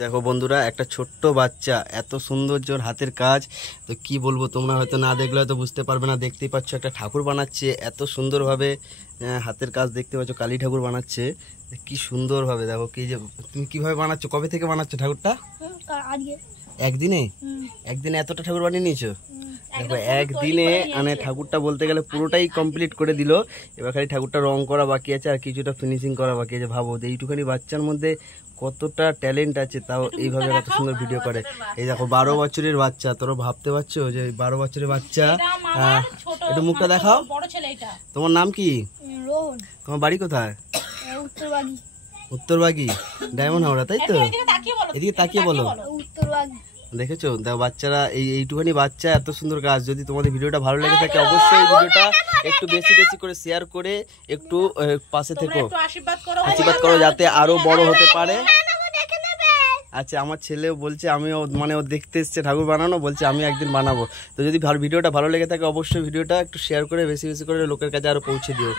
দেখো বন্ধুরা, একটা ছোট্ট বাচ্চা এত সৌন্দর্যর হাতের কাজ, তো কি বলবো, তোমরা হয়তো না দেখলে হয়তো বুঝতে পারবে না। দেখতেই পাচ্ছ একটা ঠাকুর বানাচ্ছে এত সুন্দরভাবে, হাতের কাজ দেখতে পাচ্ছ, কালী ঠাকুর বানাচ্ছে কি সুন্দরভাবে। দেখো কি যে তুমি কিভাবে বানাচ্ছ, কবে থেকে বানাচ্ছ ঠাকুরটা? একদিনে একদিনে এতটা ঠাকুর বানিয়ে নিয়েছো? দেখো একদিনে মানে ঠাকুরটা বলতে গেলে পুরোটাই কমপ্লিট করে দিল। এবার খালি ঠাকুরটা রং করা বাকি আছে আর কিছুটা ফিনিশিং করা বাকি আছে। ভাবো যে এইটুখানি বাচ্চার মধ্যে কতটা ট্যালেন্ট আছে, তাও এইভাবে এত সুন্দর ভিডিও করে। এই দেখো 12 বছরের বাচ্চা, তোরা ভাবতে পারছো যে 12 বছরের বাচ্চা। একটু মুখটা দেখাও। তোমার নাম কি? তোমার বাড়ি কোথায়? উত্তরবাগি, ডায়মন্ড হাওড়া, তাই তো? এদিকে তাকিয়ে বলো। দেখেছো, দেখো বাচ্চারা এইটুখানি বাচ্চা এত সুন্দর কাজ। যদি তোমাদের ভিডিওটা ভালো লেগে থাকে অবশ্যই ভিডিওটা একটু বেশি বেশি করে শেয়ার করে একটু পাশে থেকো, আশীর্বাদ করো যাতে আরো বড় হতে পারে। আচ্ছা, আমার ছেলেও বলছে, আমিও মানে ও দেখতে এসছে ঠাকুর বানানো, বলছে আমি একদিন বানাবো। তো যদি ভিডিওটা ভালো লেগে থাকে অবশ্যই ভিডিওটা একটু শেয়ার করে বেশি বেশি করে লোকের কাছে আরো পৌঁছে দিও।